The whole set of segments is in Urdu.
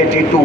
82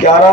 11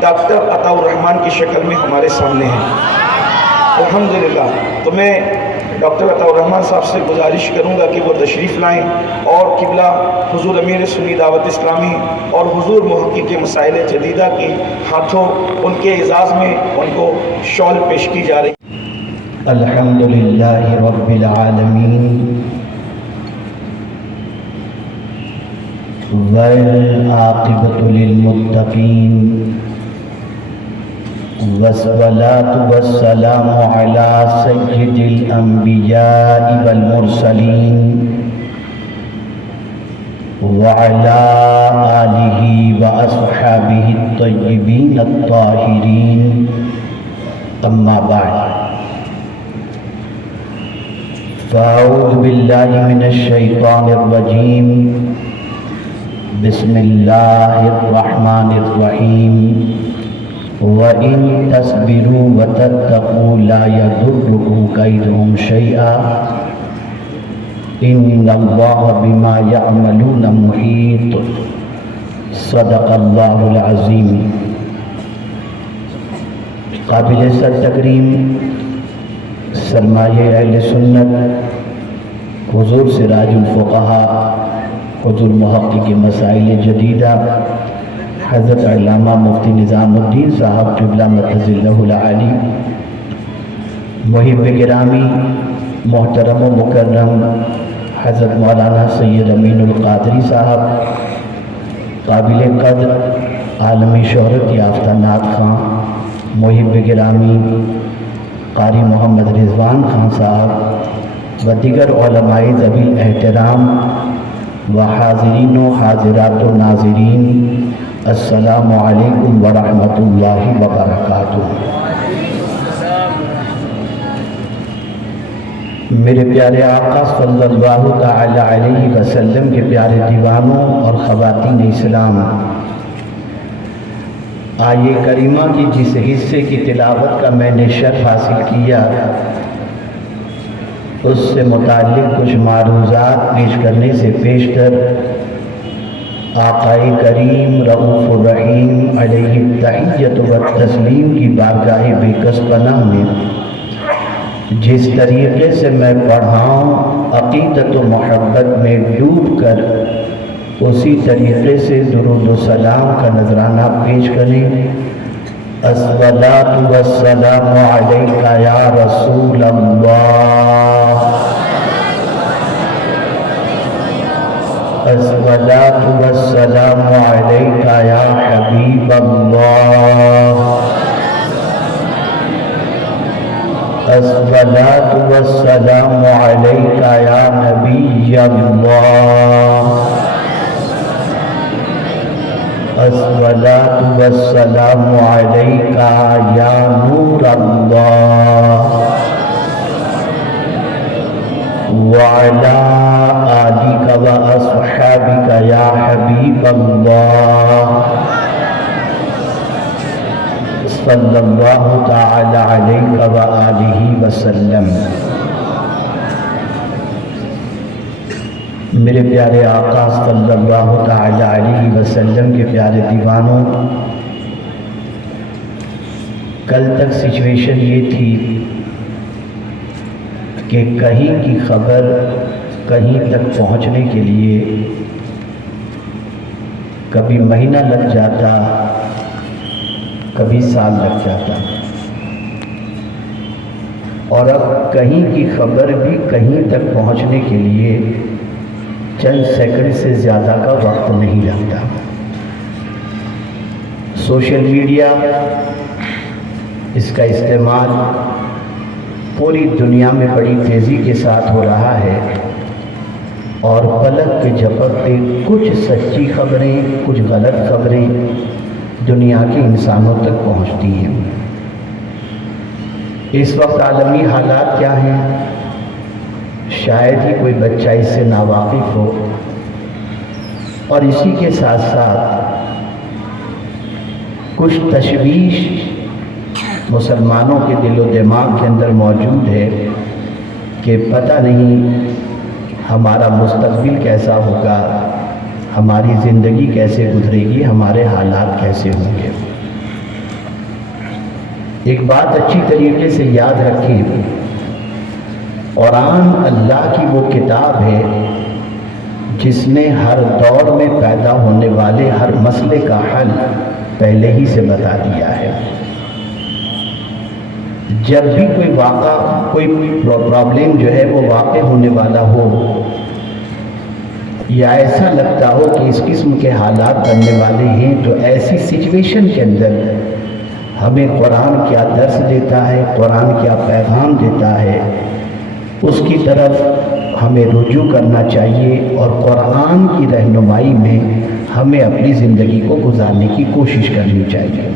ڈاکٹر عطا الرحمن کی شکل میں ہمارے سامنے ہیں الحمدللہ۔ تو میں ڈاکٹر عطا الرحمن صاحب سے گزارش کروں گا کہ وہ تشریف لائیں اور قبلہ حضور امیر سنی دعوت اسلامی اور حضور محقق مسائل جدیدہ کے ہاتھوں ان کے اعزاز میں ان کو شال پیش کی جا رہی۔ الحمدللہ رب العالمین والعاقبۃ للمتقین والصلاة والسلام على سید الانبیاء والمرسلین وعلى آلہ واصحابہ الطیبین الطاہرین، اما بعد فاعوذ باللہ من الشیطان الرجیم، بسم اللہ الرحمن الرحیم، وَإِن تَصْبِرُوا وَتَتَّقُوا لَا يَضُرُّكُمْ كَيْدُهُمْ شَيْئًا إِنَّ اللَّهَ بِمَا يَعْمَلُونَ مُحِيطٌ۔ صدق اللہ العظیم۔ قابل سر تکریم سرمایہ اہل سنت حضور سراج الفقہاء حضور محقق مسائل جدیدہ حضرت علامہ مفتی نظام الدین صاحب قبلہ مدحض اللہ العالی، محب گرامی محترم و مکرم حضرت مولانا سید امین القادری صاحب، قابل قدر عالمی شہرت یافتہ نعت خواں محب گرامی قاری محمد رضوان خان صاحب و دیگر علماء ذوی الاحترام و حاضرین و حاضرات و ناظرین، السلام علیکم ورحمۃ اللہ وبرکاتہ۔ میرے پیارے آقا صلی اللہ تعالی علیہ وسلم کے پیارے دیوانوں اور خواتین اسلام، آیے کریمہ کی جس حصے کی تلاوت کا میں نے شرف حاصل کیا، اس سے متعلق کچھ معروضات پیش کرنے سے پیشتر آقا کریم رؤوف الرحیم علیہ التحیۃ والتسلیم کی بارگاہ بے کس پناہ میں جس طریقے سے میں پڑھاؤں عقیدت و محبت میں ڈوب کر اسی طریقے سے درود و سلام کا نذرانہ پیش کریں۔ الصلاۃ والسلام علیک یا رسول اللہ، الصلاۃ والسلام علیک یا حبیب اللہ، الصلاۃ والسلام علیک یا نبی اللہ، الصلاۃ والسلام علیک یا نور اللہ، وعلی آلک و اصحابک یا حبیب اللہ، صلی اللہ تعالی علیہ وآلہ وسلم۔ میرے پیارے آقا صلی اللہ تعالی علیہ وسلم کے پیارے دیوانوں، کل تک سچویشن یہ تھی کہ کہیں کی خبر کہیں تک پہنچنے کے لیے کبھی مہینہ لگ جاتا، کبھی سال لگ جاتا، اور اب کہیں کی خبر بھی کہیں تک پہنچنے کے لیے چند سیکنڈ سے زیادہ کا وقت نہیں لگتا۔ سوشل میڈیا، اس کا استعمال پوری دنیا میں بڑی تیزی کے ساتھ ہو رہا ہے، اور پلک کے جھپکتے کچھ سچی خبریں کچھ غلط خبریں دنیا کے انسانوں تک پہنچتی ہیں۔ اس وقت عالمی حالات کیا ہیں، شاید ہی کوئی بچہ اس سے ناواقف ہو، اور اسی کے ساتھ ساتھ کچھ تشویش مسلمانوں کے دل و دماغ کے اندر موجود ہے کہ پتہ نہیں ہمارا مستقبل کیسا ہوگا، ہماری زندگی کیسے گزرے گی، ہمارے حالات کیسے ہوں گے۔ ایک بات اچھی طریقے سے یاد رکھیں، قرآن اللہ کی وہ کتاب ہے جس نے ہر دور میں پیدا ہونے والے ہر مسئلے کا حل پہلے ہی سے بتا دیا ہے۔ جب بھی کوئی واقعہ، کوئی پرابلم جو ہے وہ واقع ہونے والا ہو، یا ایسا لگتا ہو کہ اس قسم کے حالات بننے والے ہیں، تو ایسی سچویشن کے اندر ہمیں قرآن کیا درس دیتا ہے، قرآن کیا پیغام دیتا ہے، اس کی طرف ہمیں رجوع کرنا چاہیے، اور قرآن کی رہنمائی میں ہمیں اپنی زندگی کو گزارنے کی کوشش کرنی چاہیے۔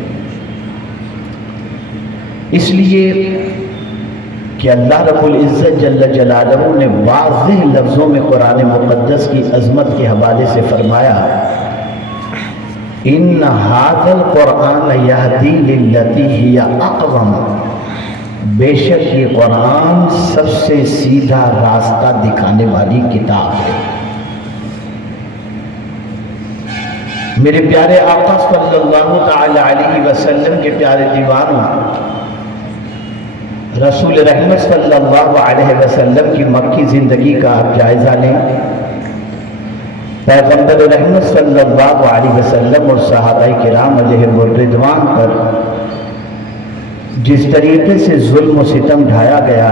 اس لیے کہ اللہ رب العزت جل جلالہ نے واضح لفظوں میں قرآن مقدس کی عظمت کے حوالے سے فرمایا، ان ھذا القرآن یہدی للتی ہی اقوم، بے شک یہ قرآن سب سے سیدھا راستہ دکھانے والی کتاب ہے۔ میرے پیارے آقا صلی اللہ تعالی علیہ وسلم کے پیارے دیوانوں، رسول رحمت صلی اللہ علیہ وسلم کی مکی زندگی کا آپ جائزہ لیں۔ پیغمبر رحمت صلی اللہ علیہ وسلم اور صحابہ کرام علیہم الرضوان پر جس طریقے سے ظلم و ستم ڈھایا گیا،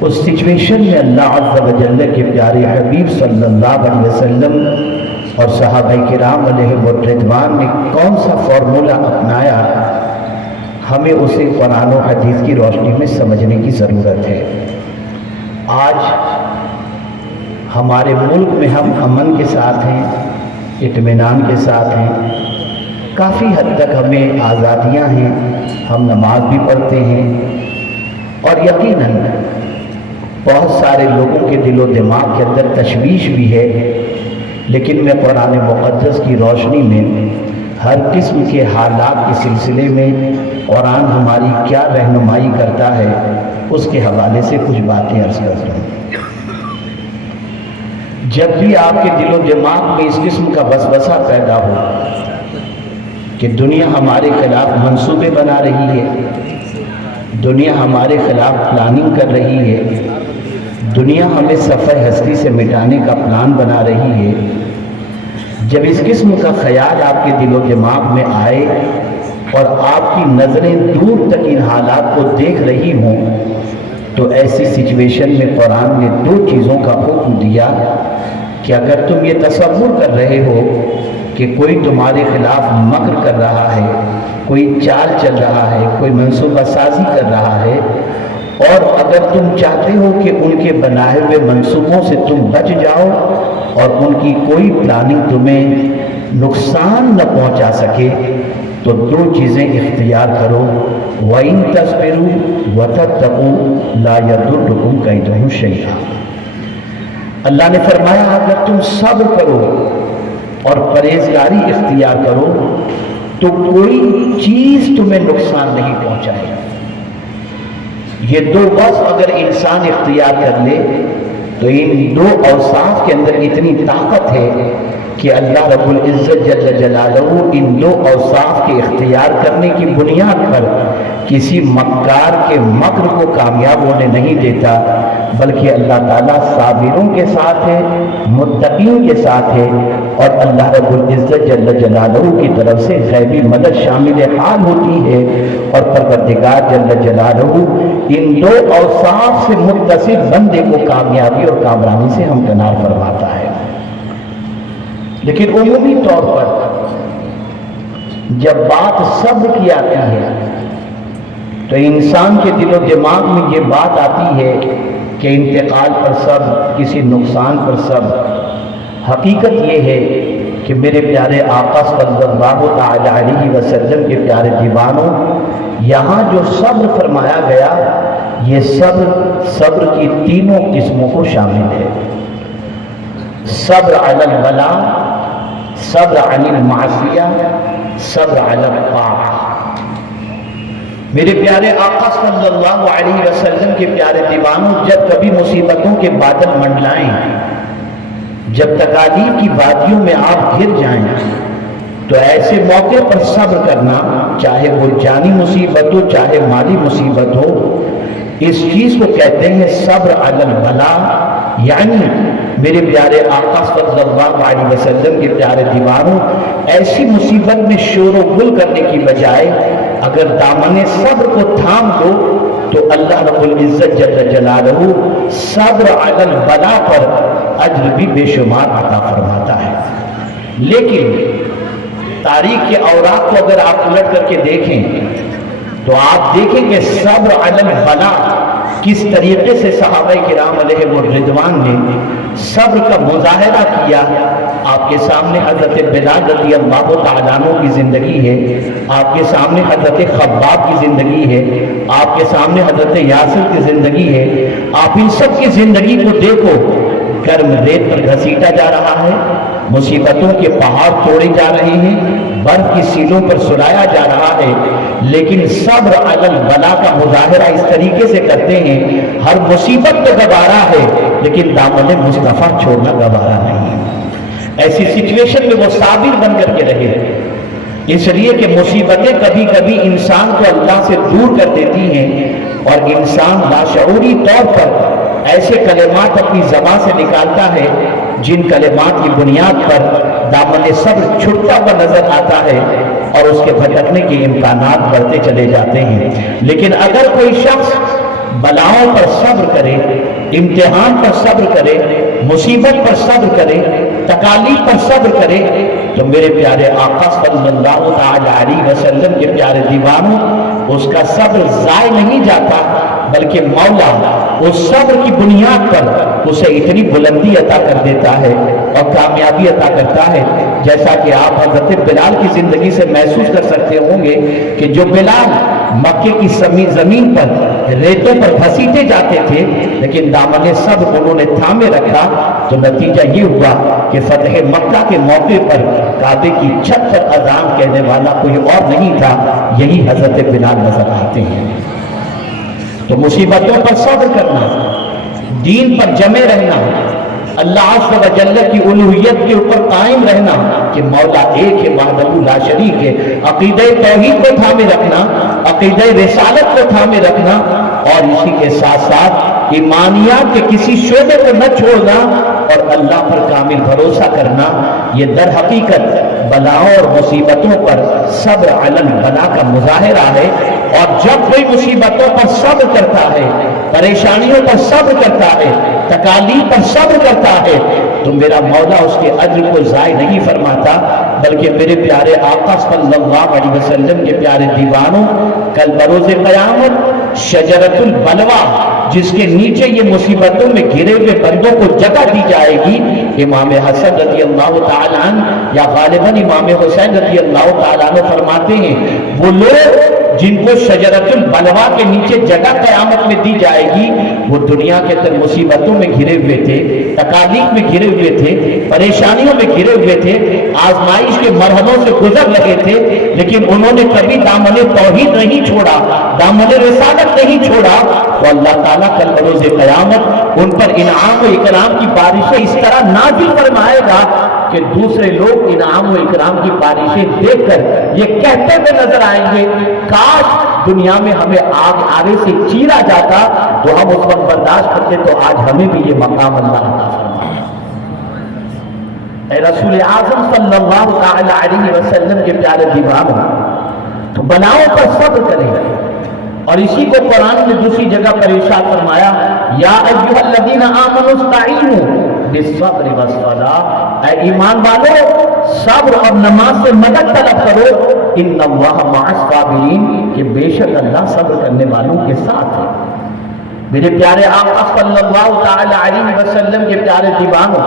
اس سچویشن میں اللہ عز و جل کے پیارے حبیب صلی اللہ علیہ وسلم اور صحابہ کرام علیہم الرضوان نے کون سا فارمولہ اپنایا، ہمیں اسے قرآن و حدیث کی روشنی میں سمجھنے کی ضرورت ہے۔ آج ہمارے ملک میں ہم امن کے ساتھ ہیں، اطمینان کے ساتھ ہیں، کافی حد تک ہمیں آزادیاں ہیں، ہم نماز بھی پڑھتے ہیں، اور یقیناً بہت سارے لوگوں کے دل و دماغ کے اندر تشویش بھی ہے، لیکن میں قرآن مقدس کی روشنی میں ہر قسم کے حالات کے سلسلے میں قرآن ہماری کیا رہنمائی کرتا ہے، اس کے حوالے سے کچھ باتیں عرض کرتا ہوں۔ جب بھی آپ کے دل و دماغ میں اس قسم کا وسوسہ پیدا ہو کہ دنیا ہمارے خلاف منصوبے بنا رہی ہے، دنیا ہمارے خلاف پلاننگ کر رہی ہے، دنیا ہمیں صفحہ ہستی سے مٹانے کا پلان بنا رہی ہے، جب اس قسم کا خیال آپ کے دل و دماغ میں آئے اور آپ کی نظریں دور تک ان حالات کو دیکھ رہی ہوں، تو ایسی سچویشن میں قرآن نے دو چیزوں کا حکم دیا کہ اگر تم یہ تصور کر رہے ہو کہ کوئی تمہارے خلاف مکر کر رہا ہے، کوئی چال چل رہا ہے، کوئی منصوبہ سازی کر رہا ہے، اور اگر تم چاہتے ہو کہ ان کے بنائے ہوئے منصوبوں سے تم بچ جاؤ اور ان کی کوئی پلاننگ تمہیں نقصان نہ پہنچا سکے، تو دو چیزیں اختیار کرو، وَإِن تَصْبِرُوا وَتَتَّقُوا لَا يَضُرُّكُمْ كَيْدُهُمْ شَيْئًا۔ اللہ نے فرمایا اگر تم صبر کرو اور پرہیزگاری اختیار کرو تو کوئی چیز تمہیں نقصان نہیں پہنچائے گا۔ یہ دو وصف اگر انسان اختیار کر لے تو ان دو اوصاف کے اندر اتنی طاقت ہے کہ اللہ رب العزت جل جلالہ ان دو اوصاف کے اختیار کرنے کی بنیاد پر کسی مکار کے مکر کو کامیاب ہونے نہیں دیتا، بلکہ اللہ تعالیٰ صابروں کے ساتھ ہے، متقین کے ساتھ ہے، اور اللہ رب العزت جل جلالہ کی طرف سے غیبی مدد شامل حال ہوتی ہے، اور پروردگار جل جلالہ ان دو اوصاف سے متصف بندے کو کامیابی اور کامرانی سے ہمکنار فرماتا ہے۔ لیکن عمومی طور پر جب بات صبر کی آتی ہے تو انسان کے دل و دماغ میں یہ بات آتی ہے کہ انتقال پر صبر، کسی نقصان پر صبر۔ حقیقت یہ ہے کہ میرے پیارے آقا صلی اللہ تعالی علیہ وسلم کے پیارے دیوانوں، یہاں جو صبر فرمایا گیا یہ صبر کی تینوں قسموں کو شامل ہے۔ صبر علی البلاء، صبر عن المعصیہ، صبر علی الطاعہ۔ میرے پیارے آقا صلی اللہ علیہ وسلم کے پیارے دیوانوں، جب کبھی مصیبتوں کے بادل منڈلائیں، جب تکالیف کی وادیوں میں آپ گر جائیں، تو ایسے موقع پر صبر کرنا چاہے وہ جانی مصیبت ہو چاہے مالی مصیبت ہو، اس چیز کو کہتے ہیں صبر علی البلا۔ یعنی میرے پیارے آقا صلی اللہ علیہ وسلم کے پیارے دیوانوں، ایسی مصیبت میں شور و گل کرنے کی بجائے اگر دامن صبر کو تھام دو تو اللہ رب العزت جل جلالہ صبر علی البلا پر اجر بھی بے شمار عطا فرماتا ہے۔ لیکن تاریخ کے اوراق کو اگر آپ الٹ کر کے دیکھیں تو آپ دیکھیں کہ صبر علی البلا کس طریقے سے صحابہ کرام علیہ الرضوان نے صبر کا مظاہرہ کیا۔ آپ کے سامنے حضرت بلال رضی اللہ تعالیٰ عنہ کی زندگی ہے، آپ کے سامنے حضرت خباب کی زندگی ہے، آپ کے سامنے حضرت یاسر کی زندگی ہے۔ آپ ان سب کی زندگی کو دیکھو، گرم ریت پر گھسیٹا جا رہا ہے، مصیبتوں کے پہاڑ توڑے جا رہے ہیں، برف کی سیلوں پر سلایا جا رہا ہے، لیکن صبر علی البلا کا مظاہرہ اس طریقے سے کرتے ہیں، ہر مصیبت تو گوارا ہے لیکن دامن مصطفیٰ چھوڑنا گوارا نہیں ہے۔ ایسی سچویشن میں وہ صابر بن کر کے رہے، اس لیے کہ مصیبتیں کبھی کبھی انسان کو اللہ سے دور کر دیتی ہیں اور انسان لاشعوری طور پر ایسے کلمات اپنی زبان سے نکالتا ہے جن کلمات کی بنیاد پر دامن صبر چھٹتا ہوا نظر آتا ہے اور اس کے بھٹکنے کے امکانات بڑھتے چلے جاتے ہیں۔ لیکن اگر کوئی شخص بلاؤں پر صبر کرے، امتحان پر صبر کرے، مصیبت پر صبر کرے، تکالیف پر صبر کرے، تو میرے پیارے آقا صلی اللہ علیہ وسلم کے پیارے دیوانوں، اس کا صبر ضائع نہیں جاتا، بلکہ مولا اس صبر کی بنیاد پر اسے اتنی بلندی عطا کر دیتا ہے اور کامیابی عطا کرتا ہے، جیسا کہ آپ حضرت بلال کی زندگی سے محسوس کر سکتے ہوں گے کہ جو بلال مکے کی زمین پر ریتوں پر گھسیٹے جاتے تھے لیکن دامن صبر انہوں نے تھامے رکھا، تو نتیجہ یہ ہوا کہ فتح مکہ کے موقع پر کعبے کی چھت پر اذان کہنے والا کوئی اور نہیں تھا، یہی حضرت بلال نظر آتے ہیں۔ تو مصیبتوں پر صبر کرنا، دین پر جمے رہنا، اللہ عز و جل کی الوہیت کے اوپر قائم رہنا کہ مولا ایک ہے وحدہ لا شریک ہے، عقیدہ توحید کو تھامے رکھنا، عقیدہ رسالت کو تھامے رکھنا، اور اسی کے ساتھ ساتھ ایمانیات کے کسی شعبے کو نہ چھوڑنا اور اللہ پر کامل بھروسہ کرنا، یہ در حقیقت بلاؤں اور مصیبتوں پر صبر علی البلا کا مظاہرہ ہے۔ اور جب کوئی مصیبتوں پر صبر کرتا ہے، پریشانیوں پر صبر کرتا ہے، تکالیف پر صبر کرتا ہے، تو میرا مولا اس کے اجر کو ضائع نہیں فرماتا، بلکہ میرے پیارے آقا صلی اللہ علیہ وسلم کے پیارے دیوانوں، کل بروز قیامت شجرۃ البلوہ جس کے نیچے یہ مصیبتوں میں گھرے ہوئے بندوں کو جگہ دی جائے گی، امام حسن رضی اللہ تعالیٰ عنہ یا غالباً امام حسین رضی اللہ تعالیٰ عنہ فرماتے ہیں، وہ لوگ جن کو شجرۃ البلوہ کے نیچے جگہ قیامت میں دی جائے گی، وہ دنیا کے اندر مصیبتوں میں گھرے ہوئے تھے، تکالیف میں گھرے ہوئے تھے، پریشانیوں میں گھرے ہوئے تھے، آزمائش کے مرحلوں سے گزر رہے تھے، لیکن انہوں نے کبھی دامن توحید نہیں چھوڑا، دامن رسالت نہیں چھوڑا، تو اللہ تعالیٰ کل بروز قیامت ان پر انعام و اکرام کی بارشیں اس طرح نازل فرمائے گا کہ دوسرے لوگ انعام و اکرام کی بارشیں دیکھ کر یہ کہتے ہوئے نظر آئیں گے، کاش دنیا میں ہمیں آگے سے چیرا جاتا تو ہم اس وقت برداشت کرتے، تو آج ہمیں بھی یہ مقام اللہ عطا فرمائے۔ اے رسول اعظم صلی اللہ علیہ وسلم کے پیارے دیوانوں، تو بلاؤں پر صبر کریں، اور اسی کو قرآن نے دوسری جگہ پر ارشاد فرمایا، یا ایھا الذین آمنوا استعینوا بالصبر والصلاۃ، اے ایمان والو صبر اور نماز سے مدد طلب کرو، ان اللہ مع الصابرین، کہ بے شک اللہ صبر کرنے والوں کے ساتھ ہے۔ میرے پیارے آقا صلی اللہ تعالی علیہ وسلم کے پیارے دیوانوں،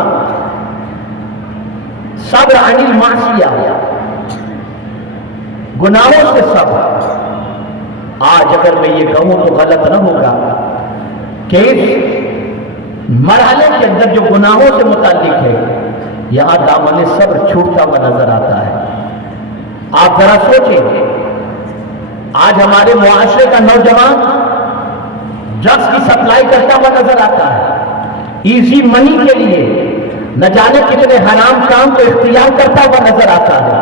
صبر عن المعصیہ، گناہوں سے صبر۔ آج اگر میں یہ کہوں تو غلط نہ ہوگا کہ اس مرحلے کے اندر جو گناہوں سے متعلق ہے، یہاں دامن صبر چھوٹتا ہوا نظر آتا ہے۔ آپ ذرا سوچیں، آج ہمارے معاشرے کا نوجوان ڈرگس کی سپلائی کرتا ہوا نظر آتا ہے، ایزی منی کے لیے نہ جانے کتنے حرام کام کو اختیار کرتا ہوا نظر آتا ہے،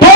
2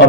اور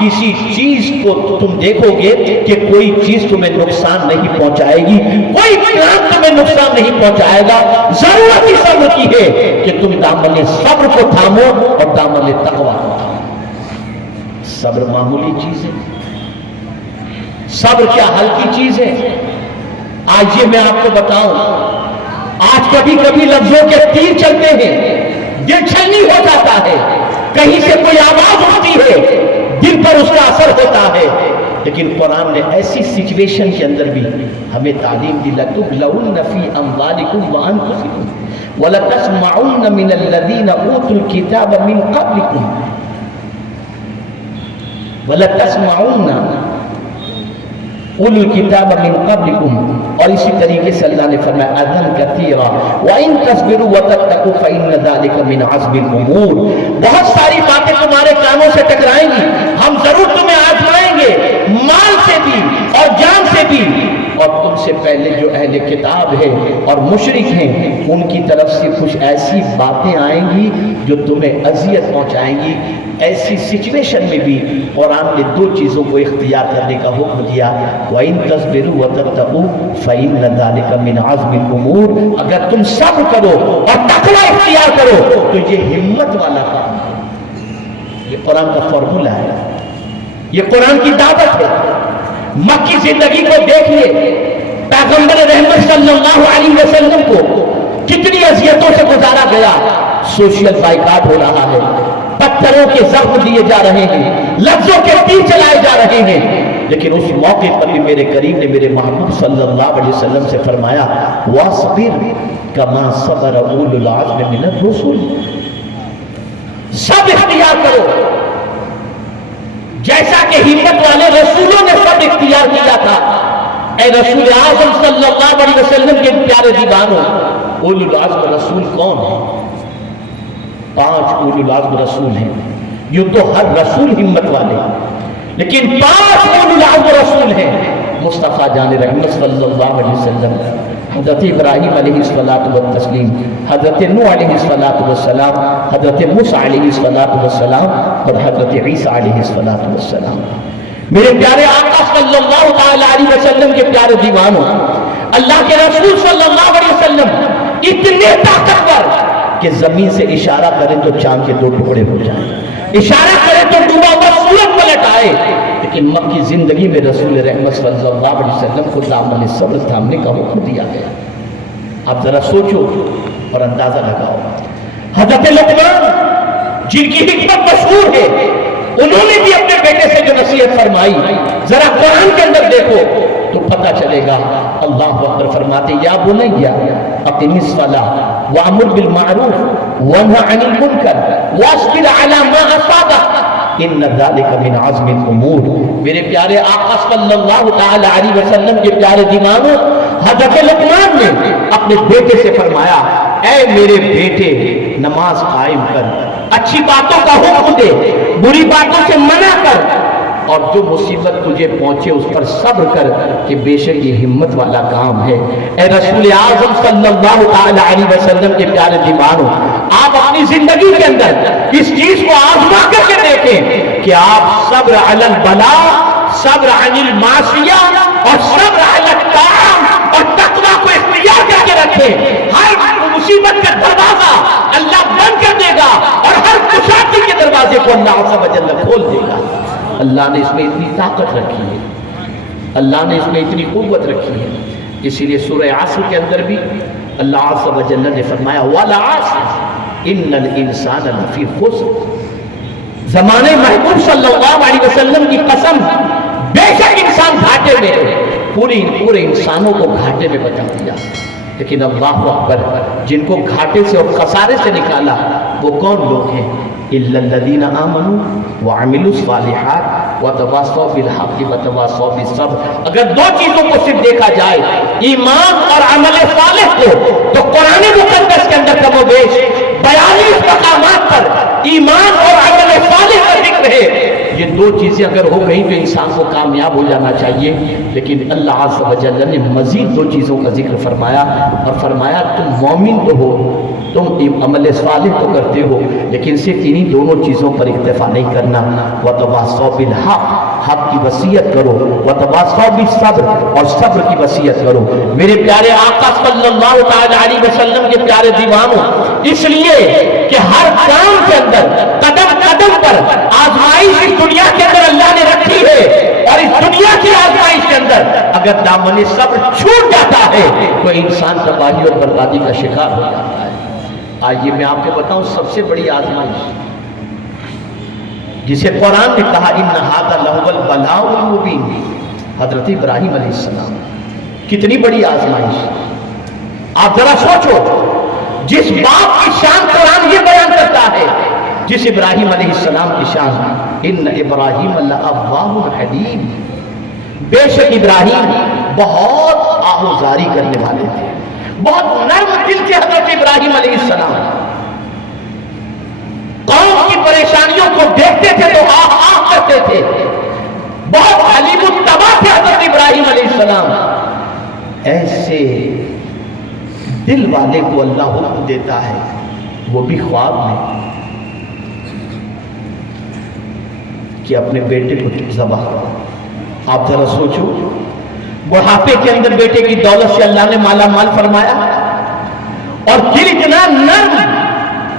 کسی چیز کو تم دیکھو گے کہ کوئی چیز تمہیں نقصان نہیں پہنچائے گی، کوئی کام تمہیں نقصان نہیں پہنچائے گا۔ ضرورت ہی صبر کی ہے کہ تم دامن صبر کو تھامو اور دامن تقویٰ کو تھامو۔ صبر معمولی چیز ہے؟ صبر کیا ہلکی چیز ہے؟ آج یہ میں آپ کو بتاؤں، آج کبھی کبھی لفظوں کے تیر چلتے ہیں، دل چھلنی ہو جاتا ہے، کہیں سے کوئی آواز ہوتی ہے، دل پر اس کا اثر ہوتا ہے، لیکن قرآن نے ایسی سچویشن کے اندر بھی ہمیں تعلیم دی، لَتُبْلَوُنَّ فِي أَمْوَالِكُمْ وَأَنفُسِكُمْ وَلَتَسْمَعُنَّ مِنَ الَّذِينَ أُوتُوا الْكِتَابَ مِنْ قَبْلِكُمْ وَلَتَسْمَعُنَّ اولو الکتاب من قبلکم، اور اسی طریقے سے اللہ نے فرمایا اذن کثیرا وان تصبروا وتتقوا فان ذلک من عزم الامور۔ بہت ساری باتیں تمہارے کانوں سے ٹکرائیں گی، ہم ضرور تمہیں آزمائیں گے، مال سے بھی اور جان سے بھی، اور تم سے پہلے جو اہل کتاب ہے اور مشرک ہیں ان کی طرف سے کچھ ایسی باتیں آئیں گی جو تمہیں اذیت پہنچائیں گی۔ ایسی سچویشن میں بھی قرآن نے دو چیزوں کو اختیار کرنے کا حکم دیا، وَإِن تَصْبِرُوا وَتَتَّقُوا فَإِنَّ ذَلِكَ مِنْ عَزْمِ الْأُمُورِ۔ اگر تم صبر کرو اور تقویٰ اختیار کرو تو یہ ہمت والا کام ہے۔ یہ قرآن کا فارمولہ ہے، یہ قرآن کی دعوت ہے۔ مکی زندگی کو دیکھیے، پیغمبر رحمت صلی اللہ علیہ وسلم کو کتنی اذیتوں سے گزارا گیا، سوشل بائیکاٹ ہو رہا ہے، پتھروں کے زخم دیے جا رہے ہیں، لفظوں کے تیر چلائے جا رہے ہیں، لیکن اس موقع پر بھی میرے کریم نے میرے محبوب صلی اللہ علیہ وسلم سے فرمایا وَاصْبِرْ كَمَا صَبَرَ أُولُو الْعَزْمِ مِنَ الرُّسُلِ۔ سب اختیار کرو جیسا کہ ہمت والے رسولوں نے سب اختیار کیا تھا۔ اے رسول اعظم صلی اللہ علیہ وسلم کے پیارے دیوانوں، اولو العزم رسول کون ہیں؟ 5 اولو العزم رسول ہیں۔ یوں تو ہر رسول ہمت والے، لیکن 5 اولو العزم رسول ہیں۔ مصطفیٰ جان رحمت صلی اللہ علیہ وسلم، حضرت ابراہیم علیہ السلام، حضرت نوح علیہ السلام، حضرت موسیٰ علیہ السلام اور حضرت عیسیٰ علیہ السلام۔ میرے پیارے آقا صلی اللہ علیہ وسلم کے پیارے دیوانوں، اللہ کے رسول صلی اللہ علیہ وسلم اتنے طاقتور کہ زمین سے اشارہ کریں تو چاند کے 2 ٹکڑے ہو جائیں، اشارہ کریں تو ڈوبا ہوا سورج پلٹ آئے، لیکن مکی زندگی میں رسول رحمت صلی اللہ علیہ وسلم کو دامن صبر تھامنے کا حکم دیا گیا۔ آپ ذرا سوچو اور اندازہ لگاؤ، حضرت لقمان جن کی حکمت مشہور ہے، انہوں نے بھی اپنے بیٹے سے جو نصیحت فرمائی، ذرا قرآن کے اندر دیکھو تو پتہ چلے گا۔ اللہ اکبر فرماتے یا بنی اقم الصلاۃ وامر بالمعروف وانہی عن المنکر واصبر علی ما اصابک ان ذلک من عزم الامور۔ میرے پیارے آقا صلی اللہ تعالی علیہ وسلم کے پیارے دیوانوں، حضرت لقمان نے اپنے بیٹے سے فرمایا اے میرے بیٹے نماز قائم کر، اچھی باتوں کا حکم دے، بری باتوں سے منع کر، اور جو مصیبت تجھے پہنچے اس پر صبر کر کہ بے شک یہ ہمت والا کام ہے۔ اے رسول اعظم صلی اللہ تعالی علیہ وسلم کے پیارے دیوانوں، آپ اپنی زندگی کے اندر اس چیز کو آزما کر کے دیکھیں کہ آپ صبر علی البلا، صبر عن المعصیہ اور صبر علی الطاعہ اور تقویٰ کو اختیار کر کے رکھیں۔ ہر مصیبت کا دروازہ اللہ بند کر دے گا اور ہر کشادگی کے دروازے کو اللہ عز و جل کھول دے گا۔ اللہ نے اس میں اتنی طاقت رکھی ہے، اللہ نے اس میں اتنی قوت رکھی ہے، اسی لیے سورہ عصر کے اندر بھی اللہ عز و جل نے فرمایا وَالْعَصْرِ إِنَّ الْإِنسَانَ لَفِي خُسْرٍ۔ زمانے محبوب صلی اللہ علیہ وسلم کی قسم، بے شک انسان گھاٹے میں ہے، پورے انسانوں کو گھاٹے میں بچا دیا، لیکن اللہ اکبر جن کو گھاٹے سے اور خسارے سے نکالا وہ کون لوگ ہیں؟ إِلَّا الَّذِينَ آمَنُوا وَعَمِلُوا الصَّالِحَاتِ وَتَوَاصَوْا بِالْحَقِّ وَتَوَاصَوْا بِالصَّبْرِ۔ اگر 2 چیزوں کو صرف دیکھا جائے، ایمان اور عمل صالح کو، تو قرآن مقدس کے اندر کم و بیش 42 مقامات پر ایمان اور عمل صالح کا ذکر ہے۔ یہ دو چیزیں اگر ہو گئی تو انسان کو کامیاب ہو جانا چاہیے. لیکن اللہ عز و جل نے مزید دو چیزوں کا ذکر فرمایا اور فرمایا تم مومن تو ہو، تم عمل صالح تو کرتے ہو، لیکن صرف انہی دونوں چیزوں پر اکتفا نہیں کرنا. وَتَوَاصَوْا بِالْحَقِّ، حق کی وصیت کرو. وَتَوَاصَوْا بِالصَّبْرِ، اور صبر کی وصیت کرو. میرے پیارے آقا صلی اللہ تعالی علیہ وسلم کے پیارے دیوانوں، اس لیے کہ ہر کام کے اندر قدم قدم پر آزمائش اس دنیا کے اندر اللہ نے رکھی ہے، اور اس دنیا کی آزمائش کے اندر اگر دامن صبر چھوٹ جاتا ہے تو انسان تباہی اور بربادی کا شکار ہو جاتا ہے. آئیے میں آپ کو بتاؤں سب سے بڑی آزمائش جسے قرآن نے کہا ان ھذا لہو البلاء المبین، حضرت ابراہیم علیہ السلام. کتنی بڑی آزمائش. آپ ذرا سوچو، جس باپ کی شان قرآن یہ بیان کرتا ہے، جس ابراہیم علیہ السلام کی شان، ان ابراہیم لأوّاہ حلیم، بے شک ابراہیم بہت آہوزاری کرنے والے تھے، بہت نرم دل کے حضرت ابراہیم علیہ السلام. قوم کی پریشانیوں کو دیکھتے تھے تو آہ آہ کرتے تھے. بہت حلیم الطبع تھے حضرت ابراہیم علیہ السلام. ایسے دل والے کو اللہ حکم دیتا ہے، وہ بھی خواب میں، کہ اپنے بیٹے کو ذبح کرو. آپ ذرا سوچو، بڑھاپے کے اندر بیٹے کی دولت سے اللہ نے مالا مال فرمایا، اور پھر اتنا نرم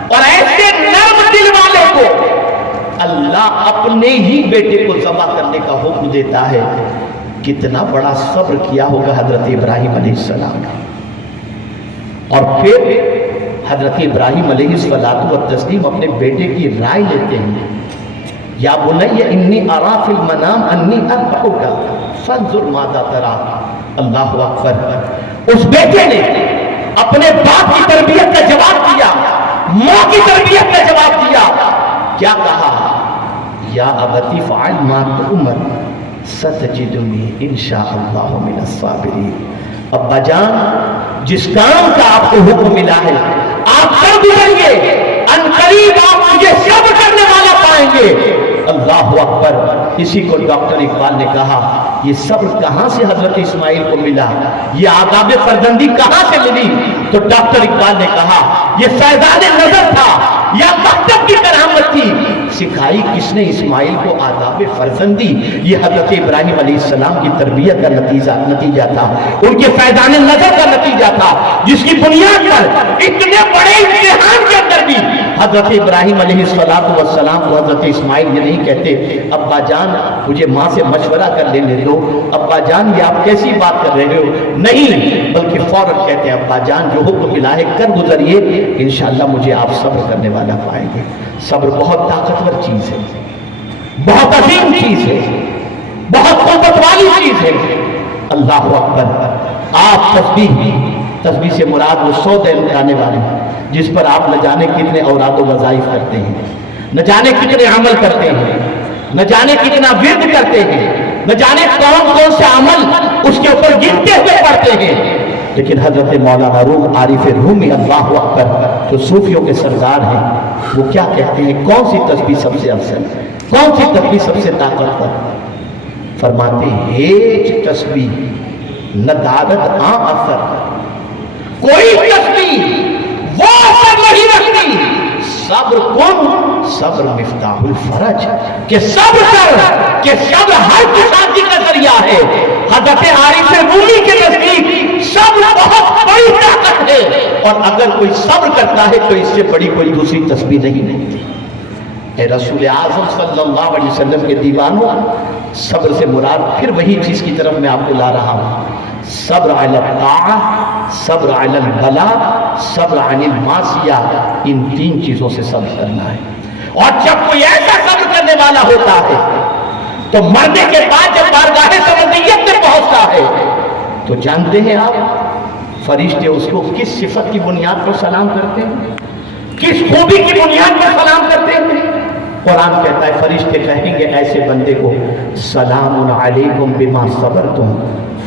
اور ایسے نرم دل والے کو اللہ اپنے ہی بیٹے کو ذبح کرنے کا حکم دیتا ہے. کتنا بڑا صبر کیا ہوگا حضرت ابراہیم علیہ السلام نے. اور پھر حضرت ابراہیم علیہ السلام اپنے بیٹے کی رائے لیتے ہیں. یا بنی انی ارا فی المنام انی اذبحک فانظر ماذا تری. اللہ اکبر. اس بیٹے نے اپنے باپ کی تربیت کا جواب دیا، ماں کی تربیت کا جواب دیا. کیا کہا؟ یا ابت افعل ما تؤمر ستجدنی انشاء اللہ من الصابرین. ابا جان، جس کام کا آپ کو حکم ملا ہے آپ کر دیں گے، ان قریب آپ مجھے صبر کرنے والا پائیں گے. اللہ اکبر. اسی کو ڈاکٹر اقبال نے کہا یہ صبر کہاں سے حضرت اسماعیل کو ملا، یہ آداب فرزندی کہاں سے ملی؟ تو ڈاکٹر اقبال نے کہا یہ فیضان نظر تھا یا مکتب کی کرامت تھی. سکھائی کس نے اسماعیل کو آداب فرزندی؟ یہ حضرت ابراہیم علیہ السلام کی تربیت کا نتیجہ تھا، ان کے فیضان نظر کا نتیجہ تھا، جس کی بنیاد پر اتنے بڑے امتحان کے اندر بھی حضرت ابراہیم علیہ السلام کو حضرت اسماعیل یہ نہیں کہتے ابا جان مجھے ماں سے مشورہ کر لینے دو، ابا جان یہ آپ کیسی بات کر رہے ہو، نہیں، بلکہ فوراً کہتے ہیں ابا جان جو حکم ملا ہے کر گزریے، انشاءاللہ مجھے آپ صبر کرنے والا پائیں گے. صبر بہت طاقتور چیز ہے، بہت عظیم چیز ہے، بہت قوت والی چیز ہے. اللہ اکبر. آپ تسبیح سے مراد وہ 100 دن آنے والے جس پر آپ نہ جانے کتنے اوراد و وظائف کرتے ہیں، نہ جانے کتنے عمل کرتے ہیں، نہ جانے کتنا ورد کرتے ہیں، نہ جانے کون کون سے عمل اس کے اوپر گنتے ہوئے پڑھتے ہیں. لیکن حضرت مولانا روم عارف رومی اللہ اکبر جو صوفیوں کے سردار ہیں، وہ کیا کہتے ہیں کون سی تسبیح سب سے افضل، کون سی تسبیح سب سے طاقتور؟ فرماتے ہیں ہیچ تسبیح نہ دعوت آ اثر، کوئی تسبیح وہ اثر نہیں رکھتی. صبر کن، صبر مفتاح الفرج، کہ صبر کر، کہ صبر ہر خوشحالی کا ذریعہ ہے. حضرت عارف رومی کے نزدیک صبر بہت بڑی طاقت ہے، اور اگر کوئی صبر کرتا ہے تو اس سے بڑی کوئی دوسری تسبیح نہیں ہوتی. اے رسول اعظم صلی اللہ علیہ وسلم کے دیوانوں، صبر سے مراد پھر وہی چیز کی طرف میں آپ کو لا رہا ہوں. صبر علی الطاعہ، صبر علی البلاء، صبر علی المعصیہ، ان 3 چیزوں سے صبر کرنا ہے. اور جب کوئی ایسا صبر کرنے والا ہوتا ہے تو مرنے کے بعد جب بارگاہ سمندیت میں پہنچتا ہے تو جانتے ہیں آپ فرشتے اس کو کس صفت کی بنیاد پر سلام کرتے ہیں، کس خوبی کی بنیاد پر سلام کرتے ہیں؟ قرآن کہتا ہے فرشتے کہیں گے ایسے بندے کو سلام علیکم بما صبرتم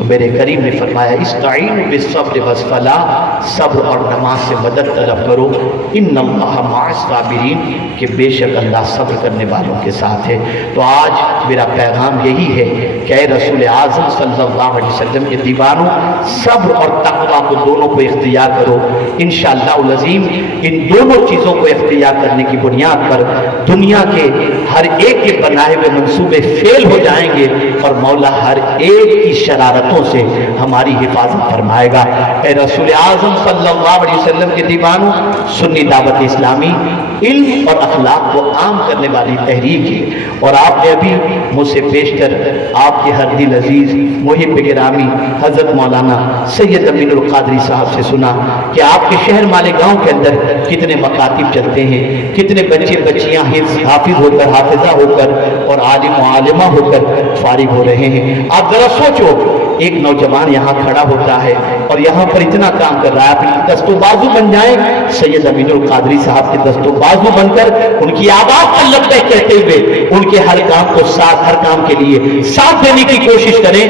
تو میرے کریم نے فرمایا استعینوا بالصبر والصلاۃ، صبر اور نماز سے مدد طلب کرو، ان اللہ مع الصابرین، کہ بے شک اللہ صبر کرنے والوں کے ساتھ ہے۔ تو آج میرا پیغام یہی ہے کہ اے رسول اعظم صلی اللہ علیہ وسلم کے دیوانوں، صبر اور تقویٰ کو دونوں کو اختیار کرو۔ انشاءاللہ العظیم ان دونوں چیزوں کو اختیار کرنے کی بنیاد پر دنیا کے ہر ایک کے بنائے ہوئے منصوبے فیل ہو جائیں گے اور مولا ہر ایک کی شرارتوں سے ہماری حفاظت فرمائے گا۔ اے رسول اعظم صلی اللہ علیہ وسلم کے دیوانوں، سنی دعوت اسلامی علم اور اخلاق کو عام کرنے والی تحریک ہے، اور آپ نے ابھی مجھ سے پیشتر آپ کے ہر دل عزیز محب گرامی حضرت مولانا سید امین القادری صاحب سے سنا کہ آپ کے شہر مالیگاؤں کے اندر کتنے مکاتب چلتے ہیں، کتنے بچے بچیاں حافظ ہو کر، حافظہ ہو کر اور عالم و عالمہ ہو کر فارغ ہو رہے ہیں۔ آپ ذرا سوچو، ایک نوجوان یہاں کھڑا ہوتا ہے اور یہاں پر اتنا کام کر رہا ہے، آپ ان کی دست و بازو بن جائیں، سید امین القادری صاحب کے دست و بازو بن کر ان کی آواز پر لبیک کہتے ہوئے ان کے ہر کام کو ساتھ، ہر کام کے لیے ساتھ دینے کی کوشش کریں۔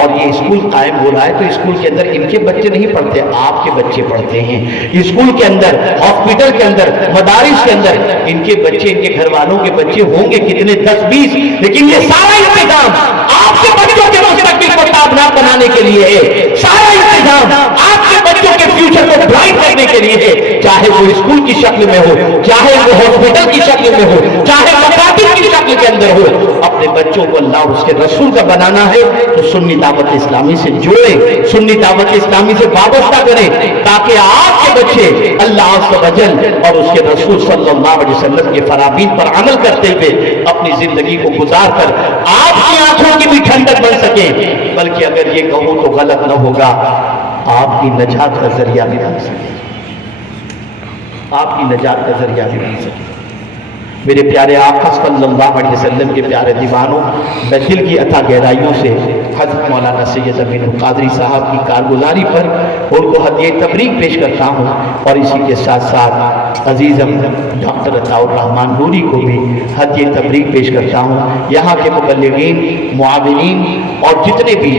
اور یہ اسکول قائم ہو رہا ہے تو اسکول کے اندر ان کے بچے نہیں پڑھتے، آپ کے بچے پڑھتے ہیں۔ اسکول کے اندر، ہاسپٹل کے اندر، مدارس کے اندر ان کے بچے، ان کے گھر والوں کے بچے ہوں گے کتنے، 10-20، لیکن یہ سارا انتظام آپ کے بچوں کے مستقبل کو تابناک بنانے کے لیے ہے، سارا انتظام آپ کے بچوں کے فیوچر کو برائٹ کرنے کے لیے ہے، چاہے وہ اسکول کی شکل میں ہو، چاہے وہ ہاسپٹل کی شکل میں ہو، چاہے مکاتب کی شکل کے اندر ہو۔ اپنے بچوں کو اللہ اور اس کے رسول کا بنانا ہے تو سنی دعوت اسلامی سے جوڑیں، سنی دعوت اسلامی سے وابستہ کریں، تاکہ آپ کے بچے اللہ عز و جل اور اس کے رسول صلی اللہ علیہ وسلم کے فرامین پر عمل کرتے ہوئے اپنی زندگی کو گزار کر آپ کی آنکھوں کی بھی ٹھنڈک بن سکیں، بلکہ اگر یہ کہوں تو غلط نہ ہوگا، آپ کی نجات کا ذریعہ بھی بن سکے، آپ کی نجات کا ذریعہ بھی بن سکے۔ میرے پیارے آقا صلی اللہ علیہ وسلم کے پیارے دیوانوں، میں دل کی عطا گہرائیوں سے حضرت مولانا سید امین القادری صاحب کی کارگزاری پر ان کو ہدیہ تبریک پیش کرتا ہوں، اور اسی کے ساتھ ساتھ عزیزم ڈاکٹر عطاء الرحمن نوری کو بھی ہدیہ تبریک پیش کرتا ہوں۔ یہاں کے مبلغین، معاونین اور جتنے بھی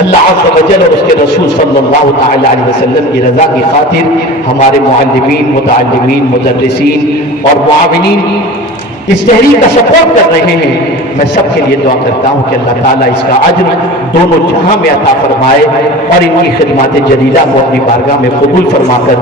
اللہ عز و جل اور اس کے رسول صلی اللہ تعالی علیہ وسلم کی رضا کی خاطر ہمارے معلمین، متعلمین، مدرسین اور معاونین اس تحریک کا سپورٹ کر رہے ہیں، میں سب کے لیے دعا کرتا ہوں کہ اللہ تعالیٰ اس کا اجر دونوں جہاں میں عطا فرمائے اور ان کی خدمات جلیلہ کو اپنی بارگاہ میں قبول فرما کر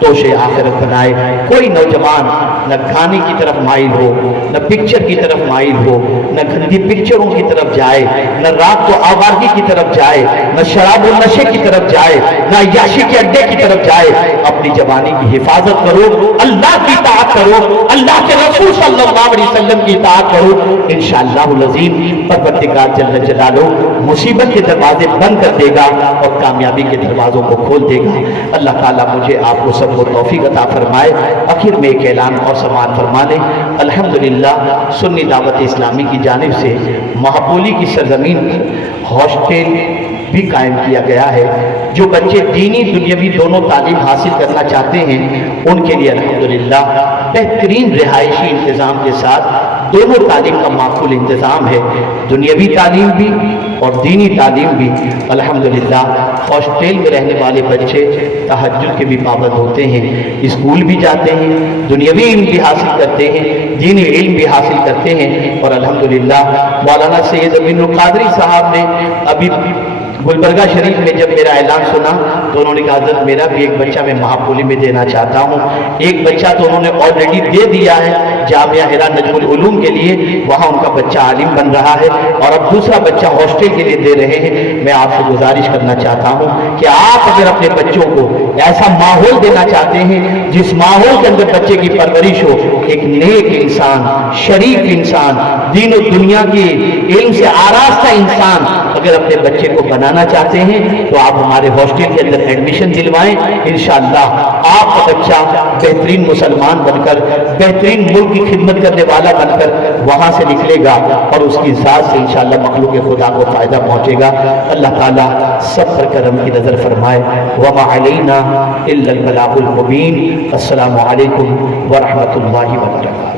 توش آخرت بنائے۔ کوئی نوجوان نہ گانے کی طرف مائل ہو، نہ پکچر کی طرف مائل ہو، نہ گندی پکچروں کی طرف جائے، نہ رات کو آوارگی کی طرف جائے، نہ شراب و نشے کی طرف جائے، نہ عیاشی کے اڈے کی طرف جائے۔ اپنی جوانی کی حفاظت کرو، اللہ کی اطاعت کرو، اللہ کے رسول صلی اللہ علیہ وسلم کی اطاعت کرو، انشاءاللہ العظیم پروردگار جل جلالہ مصیبت کے دروازے بند کر دے گا اور کامیابی کے دروازوں کو کھول دے گا۔ اللہ تعالیٰ مجھے آپ کو سب کو توفیق عطا فرمائے۔ آخر میں ایک اعلان اور سماعت فرما لیں۔ الحمدللہ سنی دعوت اسلامی کی جانب سے مہاپولی کی سرزمین پر ہاسٹل بھی قائم کیا گیا ہے۔ جو بچے دینی دنیاوی دونوں تعلیم حاصل کرنا چاہتے ہیں ان کے لیے الحمدللہ بہترین رہائشی انتظام کے ساتھ دونوں تعلیم کا معقول انتظام ہے، دنیاوی تعلیم بھی اور دینی تعلیم بھی۔ الحمدللہ ہاسٹل میں رہنے والے بچے تہجد کے بھی پابند ہوتے ہیں، اسکول بھی جاتے ہیں، دنیاوی علم بھی حاصل کرتے ہیں، دینی علم بھی حاصل کرتے ہیں، اور الحمدللہ مولانا سید امین القادری صاحب نے ابھی گلبرگہ شریف میں جب میرا اعلان سنا تو انہوں نے کہا حضرت میرا بھی ایک بچہ میں مہاپولی میں دینا چاہتا ہوں۔ ایک بچہ تو انہوں نے آلریڈی دے دیا ہے جامعہ ہرا نجم العلوم کے لیے، وہاں ان کا بچہ عالم بن رہا ہے، اور اب دوسرا بچہ ہاسٹل کے لیے دے رہے ہیں۔ میں آپ سے گزارش کرنا چاہتا ہوں کہ آپ اگر اپنے بچوں کو ایسا ماحول دینا چاہتے ہیں جس ماحول کے اندر بچے کی پرورش ہو، ایک نیک انسان، شریف انسان، دین و دنیا کے علم سے آراستہ انسان اگر اپنے بچے کو بنانا چاہتے ہیں تو آپ ہمارے ہاسٹل کے اندر ایڈمیشن دلوائیں۔ انشاءاللہ آپ کا بچہ بہترین مسلمان بن کر، بہترین ملک کی خدمت کرنے والا بن کر وہاں سے نکلے گا اور اس کی ذات سے انشاءاللہ مخلوق خدا کو فائدہ پہنچے گا۔ اللہ تعالیٰ سب پر کرم کی نظر فرمائے۔ وما علینا الا البلاغ المبین۔ السلام علیکم ورحمۃ اللہ وبرکاتہ۔